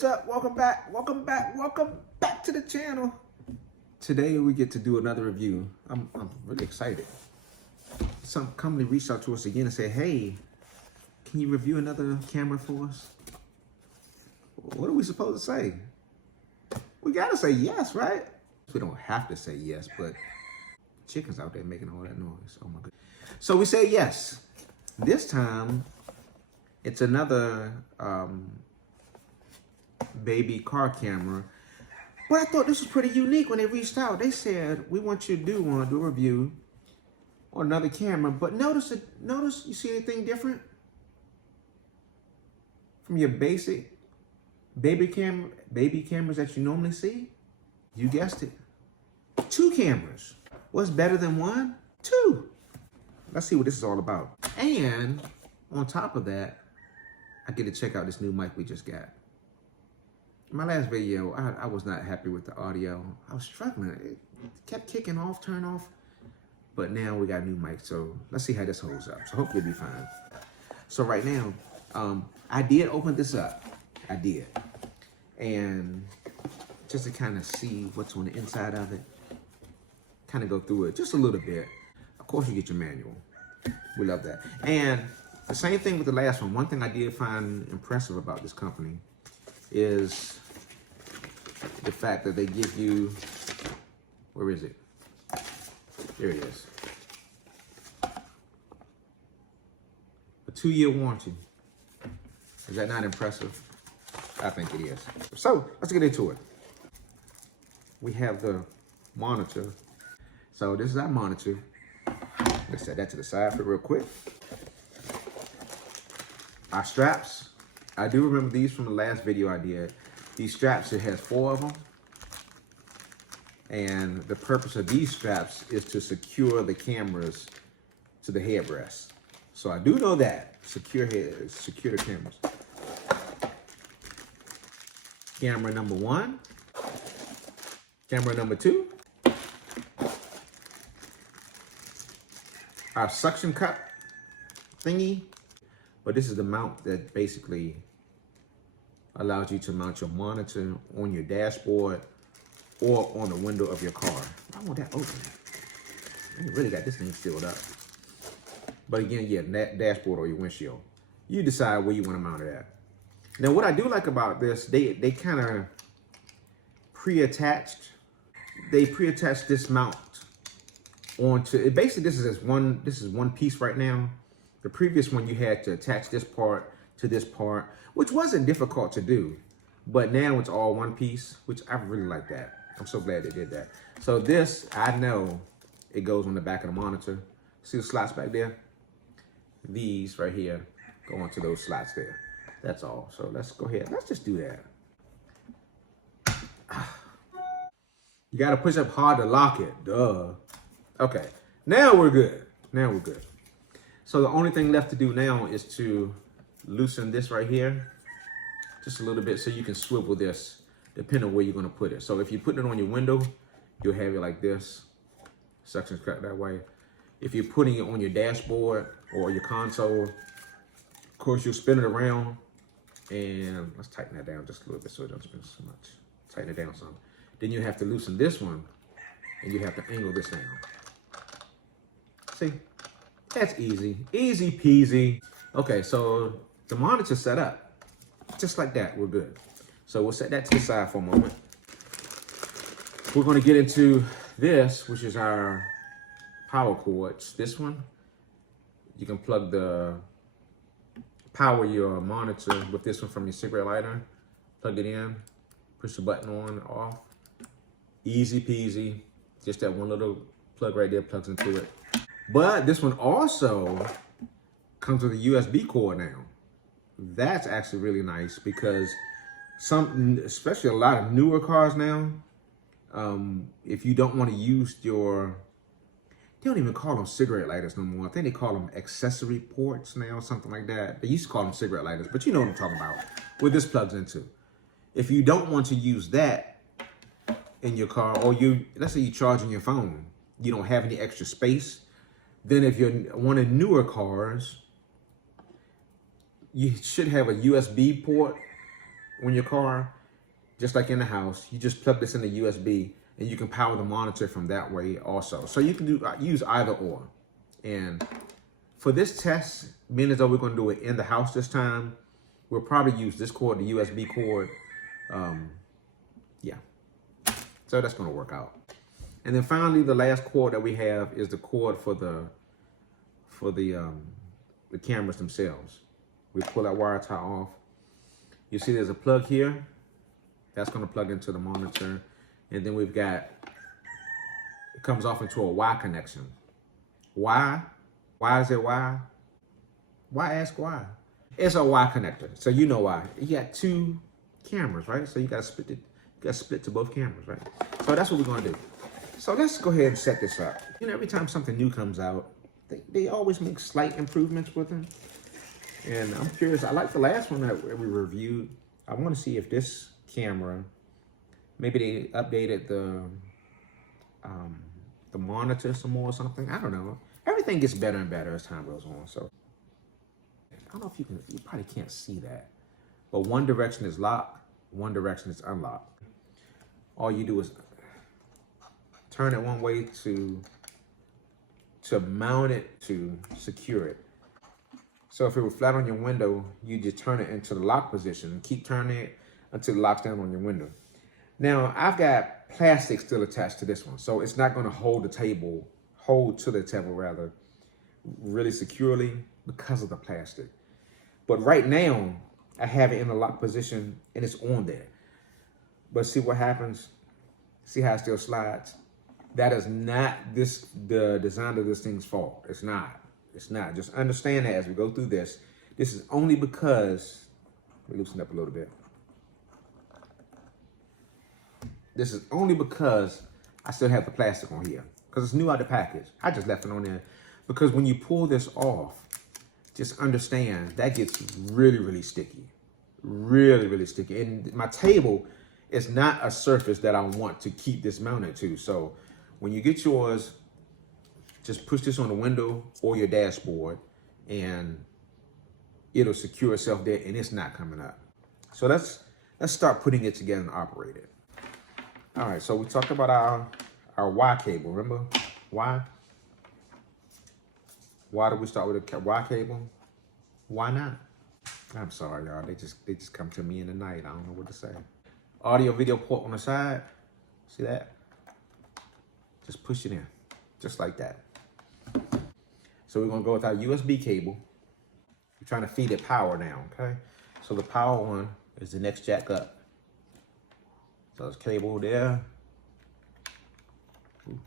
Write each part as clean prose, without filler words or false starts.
what's up? Welcome back to the channel. Today we get to do another review. I'm really excited. Some company reached out to us again and said, hey, can you review another camera for us? What are we supposed to say? We gotta say yes, right? We don't have to say yes, but chickens out there making all that noise. Oh my goodness. So we say yes. This time, it's another baby car camera. But I thought this was pretty unique when they reached out. They said, we want you to do a review on another camera, but notice you see anything different from your basic baby cameras that you normally see? You guessed it. 2 cameras. What's better than 1? 2. Let's see what this is all about. And on top of that, I get to check out this new mic we just got. In my last video, I was not happy with the audio. I was struggling. It kept kicking off, turn off. But now we got a new mic, so let's see how this holds up. So hopefully it'll be fine. So right now, I did open this up. I did. And just to kind of see what's on the inside of it, kind of go through it just a little bit. Of course, you get your manual. We love that. And the same thing with the last one. One thing I did find impressive about this company is the fact that they give you, where is it? There it is. A 2-year warranty. Is that not impressive? I think it is. So let's get into it. We have the monitor. So this is our monitor. Let's set that to the side for real quick. Our straps. I do remember these from the last video I did. These straps, it has 4 of them. And the purpose of these straps is to secure the cameras to the headrest. So I do know that. Secure the cameras. Camera number 1. Camera number 2. Our suction cup thingy. But this is the mount that basically allows you to mount your monitor on your dashboard or on the window of your car. I want that open. I really got this thing sealed up. But again, yeah, that dashboard or your windshield. You decide where you want to mount it at. Now, what I do like about this, they kind of pre-attached this mount onto it. Basically, this is one piece right now. The previous one, you had to attach this part to this part, which wasn't difficult to do. But now it's all one piece, which I really like that. I'm so glad they did that. So this, I know it goes on the back of the monitor. See the slots back there? These right here go onto those slots there. That's all. So let's go ahead. Let's just do that. You got to push up hard to lock it. Duh. Okay. Now we're good. Now we're good. So the only thing left to do now is to loosen this right here just a little bit so you can swivel this depending on where you're going to put it. So if you're putting it on your window, you'll have it like this. Section's cut that way. If you're putting it on your dashboard or your console, of course, you'll spin it around. And let's tighten that down just a little bit so it doesn't spin so much. Tighten it down some. Then you have to loosen this one and you have to angle this down. See? That's easy. Easy peasy. Okay, so the monitor's set up. Just like that, we're good. So we'll set that to the side for a moment. We're gonna get into this, which is our power cords. This one, you can power your monitor with this one from your cigarette lighter. Plug it in, push the button on, off. Easy peasy. Just that one little plug right there plugs into it. But this one also comes with a USB cord now. That's actually really nice because especially a lot of newer cars now, if you don't want to use they don't even call them cigarette lighters no more. I think they call them accessory ports now, something like that. They used to call them cigarette lighters, but you know what I'm talking about, what this plugs into. If you don't want to use that in your car, or let's say you're charging your phone, you don't have any extra space, then if you're one of newer cars, you should have a USB port on your car, just like in the house, you just plug this in the USB and you can power the monitor from that way also. So you can use either or. And for this test, being as though we're going to do it in the house this time, we'll probably use this cord, the USB cord. Yeah. So that's going to work out. And then finally, the last cord that we have is the cord for the cameras themselves. We pull that wire tie off. You see there's a plug here. That's going to plug into the monitor. And then we've got, it comes off into a Y connection. Why? Why is it Y? Why ask why? It's a Y connector. So you know why. You got two cameras, right? So you got to split to both cameras, right? So that's what we're going to do. So let's go ahead and set this up. You know, every time something new comes out, they always make slight improvements with them. And I'm curious, I like the last one that we reviewed. I want to see if this camera, maybe they updated the monitor some more or something. I don't know. Everything gets better and better as time goes on. So I don't know if you probably can't see that. But one direction is locked, one direction is unlocked. All you do is turn it one way to mount it, to secure it. So if it were flat on your window, you just turn it into the lock position and keep turning it until it locks down on your window. Now, I've got plastic still attached to this one, so it's not going to hold to the table really securely because of the plastic. But right now, I have it in the lock position and it's on there. But see what happens? See how it still slides? That is not the design of this thing's fault. It's not. It's not. Just understand that as we go through this. This is only because, let me loosen up a little bit. This is only because I still have the plastic on here. Because it's new out of the package. I just left it on there. Because when you pull this off, just understand that gets really, really sticky. Really, really sticky. And my table is not a surface that I want to keep this mounted to. So when you get yours, just push this on the window or your dashboard and it'll secure itself there and it's not coming up. So let's start putting it together and operate it. All right, so we talked about our Y cable, remember? Why? Why did we start with a Y cable? Why not? I'm sorry, y'all. They just come to me in the night. I don't know what to say. Audio video port on the side. See that? Just push it in, just like that. So we're gonna go with our USB cable. We're trying to feed it power now, okay? So the power one is the next jack up. So there's cable there. Ooh.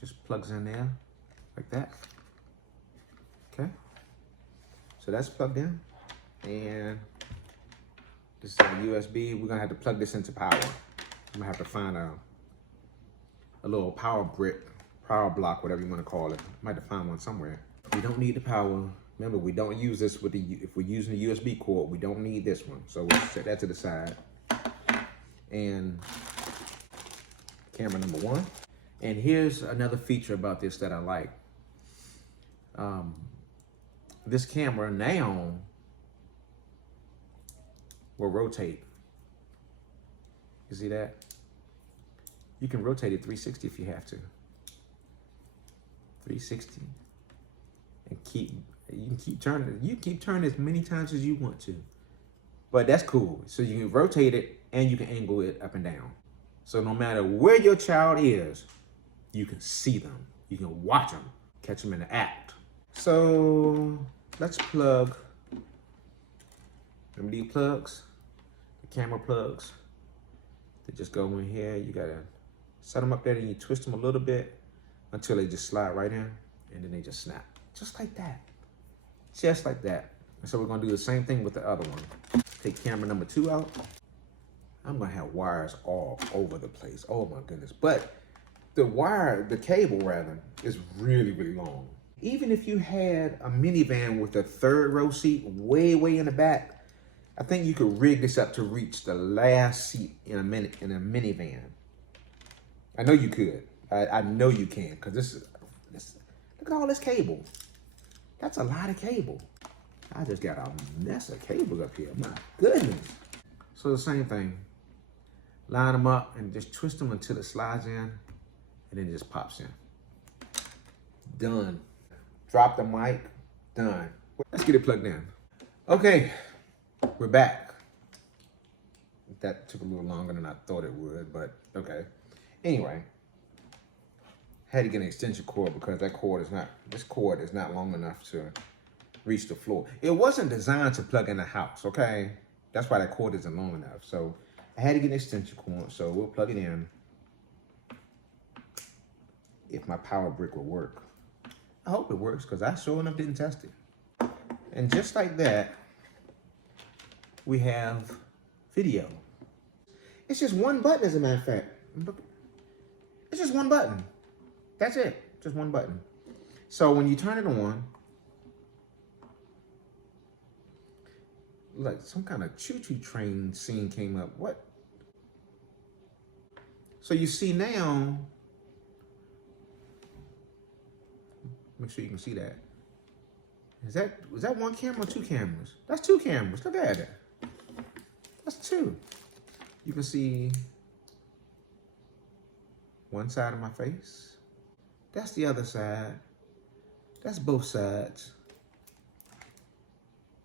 Just plugs in there, like that. Okay. So that's plugged in. And this is a USB. We're gonna have to plug this into power. I'm gonna have to find a little power brick, power block, whatever you want to call it. Might have to find one somewhere. We don't need the power. Remember, we don't use this with if we're using the USB cord, we don't need this one. So we'll set that to the side. And camera number one. And here's another feature about this that I like. This camera now will rotate. You see that? You can rotate it 360 if you have to. 360. And you can keep turning it. You can keep turning as many times as you want to. But that's cool. So you can rotate it and you can angle it up and down. So no matter where your child is, you can see them. You can watch them, catch them in the act. So let's plug. Remember these plugs? The camera plugs. They just go in here. You gotta set them up there and you twist them a little bit until they just slide right in and then they just snap. Just like that. Just like that. And so we're gonna do the same thing with the other one. Take camera number 2 out. I'm gonna have wires all over the place. Oh my goodness. But the cable rather, is really, really long. Even if you had a minivan with a 3rd row seat way, way in the back, I think you could rig this up to reach the last seat in a minivan. I know you could. I know you can, because this look at all this cable. That's a lot of cable. I just got a mess of cables up here. My goodness. So the same thing. Line them up and just twist them until it slides in, and then it just pops in. Done. Drop the mic. Done. Let's get it plugged in. Okay, we're back. That took a little longer than I thought it would, but okay. Anyway, had to get an extension cord because this cord is not long enough to reach the floor. It wasn't designed to plug in the house, okay? That's why that cord isn't long enough. So I had to get an extension cord, so we'll plug it in. If my power brick will work. I hope it works because I sure enough didn't test it. And just like that, we have video. It's just one button, as a matter of fact. It's just one button. That's it, just one button. So when you turn it on, like some kind of choo-choo train scene came up. What? So you see now, make sure you can see that. Was that one camera or two cameras? That's two cameras, look at it. That's two. You can see one side of my face. That's the other side. That's both sides.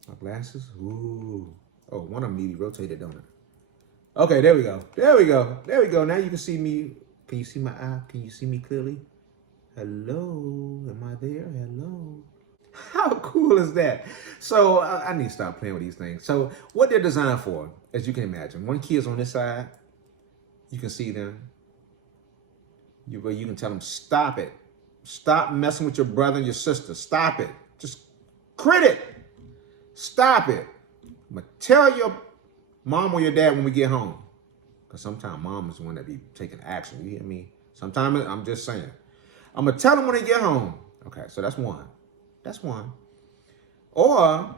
My glasses, ooh. Oh, one of them need to be rotated, don't it? Okay, there we go. There we go. There we go. Now you can see me. Can you see my eye? Can you see me clearly? Hello, am I there? Hello. How cool is that? So I need to stop playing with these things. So what they're designed for, as you can imagine, one kid's on this side, you can see them. You can tell them, stop it. Stop messing with your brother and your sister. Stop it. Just quit it. Stop it. I'm gonna tell your mom or your dad when we get home. Because sometimes mom is the one that be taking action, you hear me? Sometimes I'm just saying. I'm gonna tell them when they get home. Okay, so that's one. That's one. Or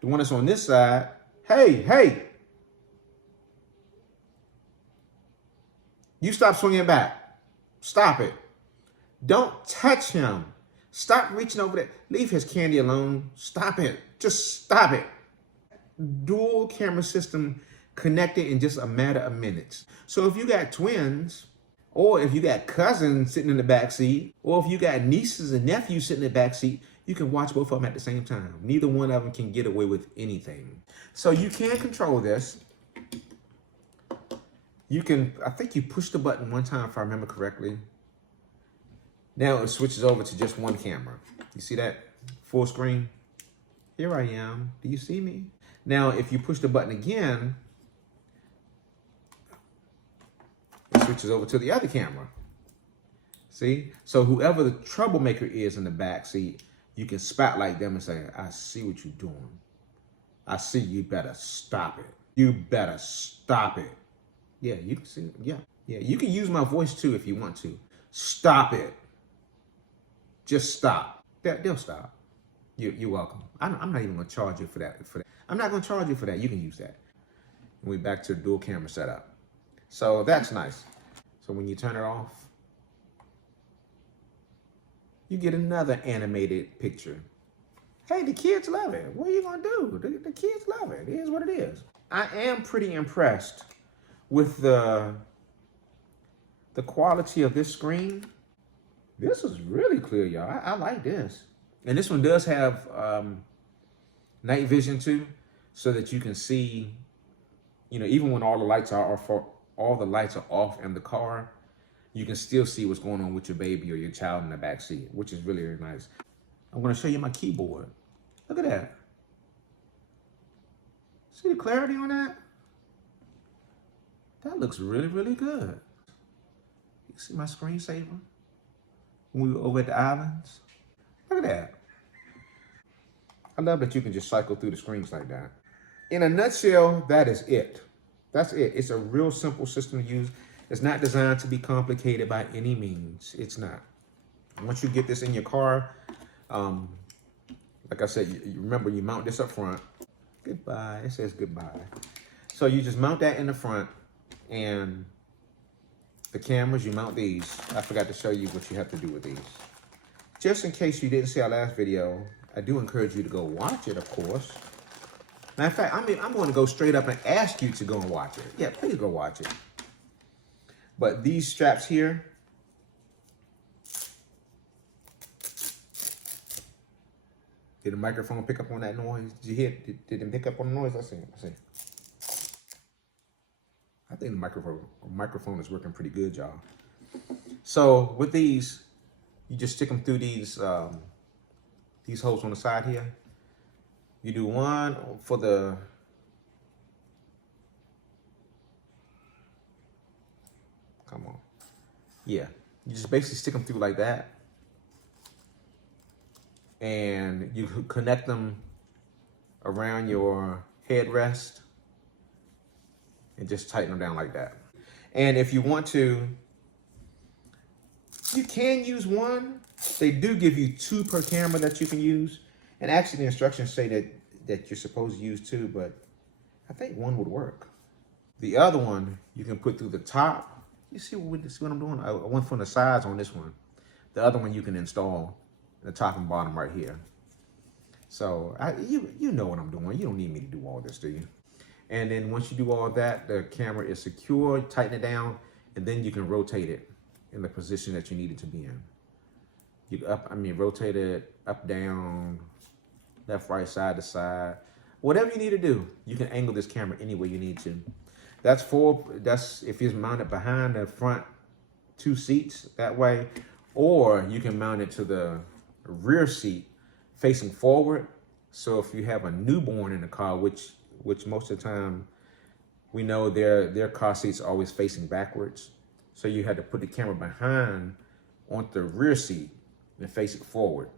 the one that's on this side, hey, you stop swinging back. Stop it. Don't touch him. Stop reaching over there. Leave his candy alone. Stop it. Just stop it. Dual camera system connected in just a matter of minutes. So if you got twins, or if you got cousins sitting in the back seat, or if you got nieces and nephews sitting in the back seat, you can watch both of them at the same time. Neither one of them can get away with anything. So you can control this. You can, I think you push the button one time if I remember correctly. Now it switches over to just one camera. You see that? Full screen. Here I am. Do you see me? Now, if you push the button again, it switches over to the other camera. See? So whoever the troublemaker is in the back seat, you can spotlight them and say, I see what you're doing. I see, you better stop it. You better stop it. Yeah, you can see it. Yeah. Yeah, you can use my voice too if you want to. Stop it. Just stop. They'll stop. You're welcome. I'm not even gonna charge you for that. I'm not gonna charge you for that. You can use that. And we're back to the dual camera setup. So that's nice. So when you turn it off, you get another animated picture. Hey, the kids love it. What are you gonna do? The kids love it. It is what it is. I am pretty impressed with the quality of this screen. This is really clear, y'all. I like this. And this one does have night vision too, so that you can see, you know, even when all the lights are off in the car, you can still see what's going on with your baby or your child in the back seat, which is really, really nice. I'm gonna show you my keyboard. Look at that. See the clarity on that? That looks really, really good. You see my screensaver? When we were over at the islands? Look at that. I love that you can just cycle through the screens like that. In a nutshell, that is it. That's it. It's a real simple system to use. It's not designed to be complicated by any means. It's not. Once you get this in your car, like I said, you remember you mount this up front. Goodbye. It says goodbye. So you just mount that in the front, and the cameras, you mount these. I forgot to show you what you have to do with these. Just in case you didn't see our last video, I do encourage you to go watch it, of course. Matter of fact, I'm going to go straight up and ask you to go and watch it. Yeah, please go watch it. But these straps here, did the microphone pick up on that noise? Did you hear? Did it pick up on the noise? Let's see. I think the microphone is working pretty good, y'all. So with these, you just stick them through these holes on the side here. You do one for the yeah. You just basically stick them through like that, and you connect them around your headrest and just tighten them down like that. And if you want to, you can use one. They do give you 2 per camera that you can use. And actually the instructions say that you're supposed to use 2, but I think 1 would work. The other one you can put through the top. You see what I'm doing? I went from the sides on this one. The other one you can install the top and bottom right here. So you know what I'm doing. You don't need me to do all this, do you? And then once you do all that, the camera is secure, tighten it down, and then you can rotate it in the position that you need it to be in. You rotate it up, down, left, right, side to side. Whatever you need to do, you can angle this camera any way you need to. That's if it's mounted behind the front 2 seats that way, or you can mount it to the rear seat facing forward. So if you have a newborn in the car, which most of the time we know their car seats are always facing backwards. So you had to put the camera behind on the rear seat and face it forward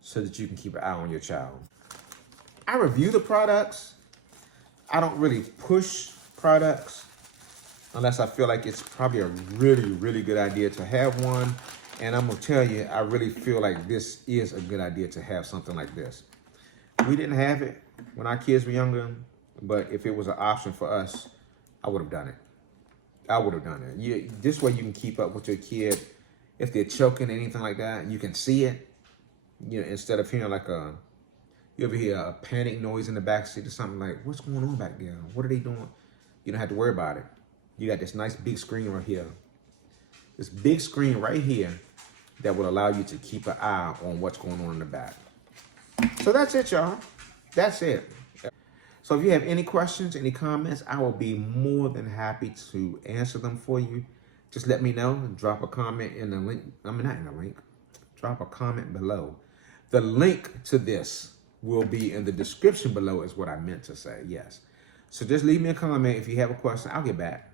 so that you can keep an eye on your child. I review the products. I don't really push products unless I feel like it's probably a really, really good idea to have one. And I'm gonna tell you, I really feel like this is a good idea to have something like this. We didn't have it when our kids were younger, but if it was an option for us, I would have done it. I would have done it. This way you can keep up with your kid. If they're choking, anything like that, you can see it. Instead of hearing you ever hear a panic noise in the backseat or something, like, what's going on back there? What are they doing? You don't have to worry about it. You got this nice big screen right here. This big screen right here that will allow you to keep an eye on what's going on in the back. So that's it, y'all. That's it. So if you have any questions, any comments, I will be more than happy to answer them for you. Just let me know. Drop a comment in the link. Not in the link. Drop a comment below. The link to this will be in the description below is what I meant to say, yes. So just leave me a comment. If you have a question, I'll get back.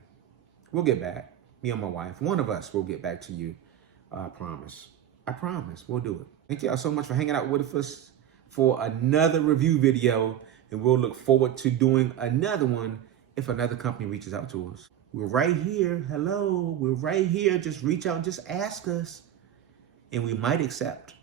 We'll get back. Me and my wife. One of us will get back to you. I promise. I promise. We'll do it. Thank y'all so much for hanging out with us for another review video. And we'll look forward to doing another one if another company reaches out to us. We're right here. Hello. We're right here. Just reach out and just ask us. And we might accept.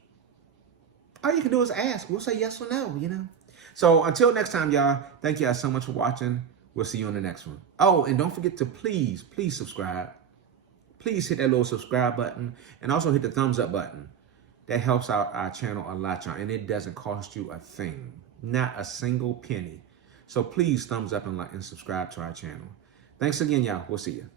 All you can do is ask. We'll say yes or no, So until next time, y'all, thank y'all so much for watching. We'll see you on the next one. Oh, and don't forget to please subscribe. Please hit that little subscribe button and also hit the thumbs up button. That helps out our channel a lot, y'all, and it doesn't cost you a thing. Not a single penny. So please thumbs up and like and subscribe to our channel. Thanks again, y'all. We'll see you.